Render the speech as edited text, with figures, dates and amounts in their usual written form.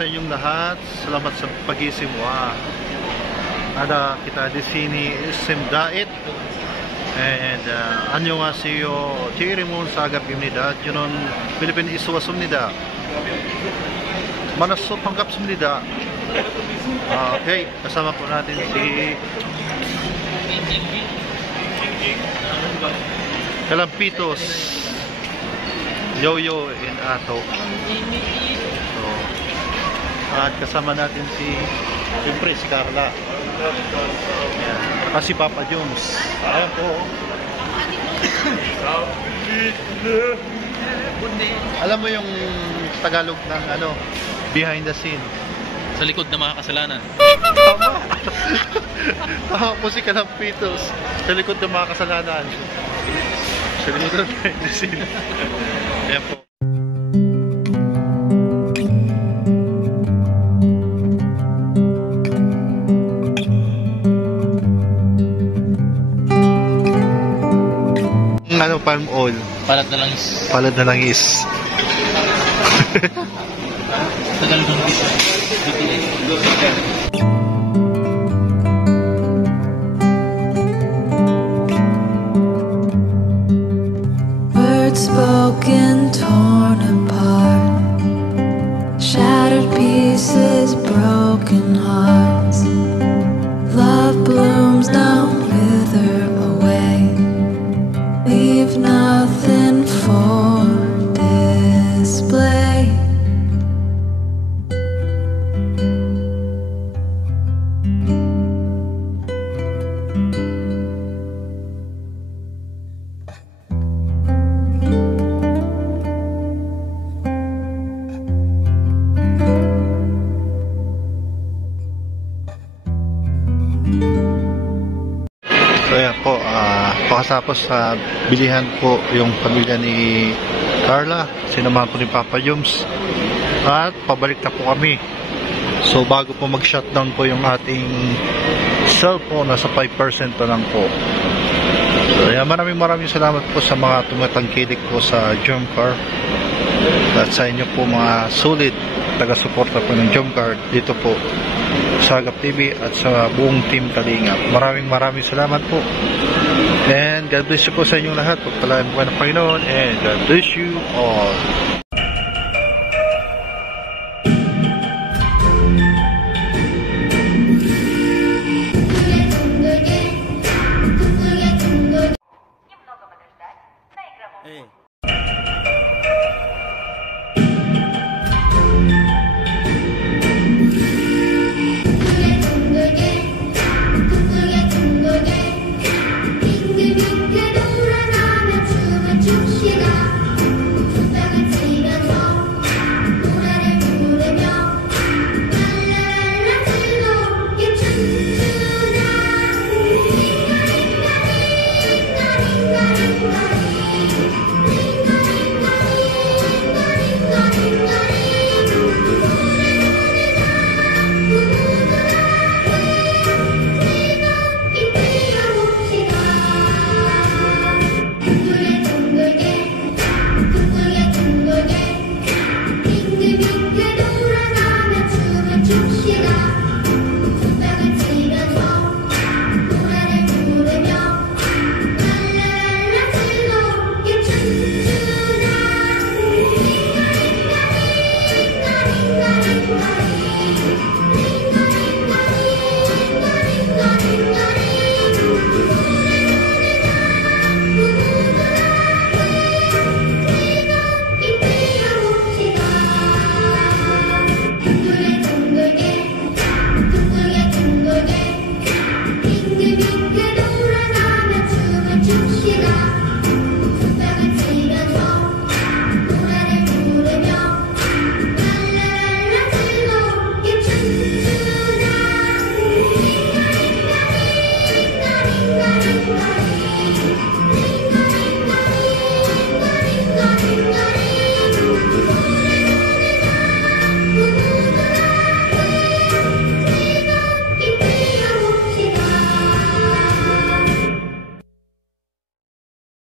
sa inyong lahat. Salamat sa pag-isim. Ada kita di sini isim dait. And 안녕하세요. 제 이름은 사갑입니다. 저는 필리핀에서 왔습니다. 만나서 반갑습니다. Okay, kasama po natin si Kalampitos, Yoyo and Ato. So, at kasama natin siyempre si Carla. Ayan. Kasi Papa Jones. Ayan po. Alam mo yung Tagalog ng behind the scene? Sa likod ng mga kasalanan. Tama. Tama po si Kalampitos. Sa likod ng mga kasalanan. Sa likod ng behind the scene. Ayan po. Palm oil. Palad na lang is. Palad na lang is. Tagal ng is. Words spoken, torn apart, shattered pieces, broken hearts. Love blooms now, wither away. Leave nothing for display. So ayan po, pakasapos sa bilihan po yung pamilya ni Carla, sinamahan po ni Papa Jones at pabalik na po kami. So bago po mag-shutdown po yung ating cellphone, nasa 5% na lang po. So ayan, maraming salamat po sa mga tumatangkilik po sa Jomcar at sa inyo po mga solid taga-suporta po ng Jomcar dito po sa Sagap TV at sa buong team Kalingap. Maraming salamat po. And God bless you po sa inyong lahat. Pagpalain po kayo ng Panginoon. And God bless you all.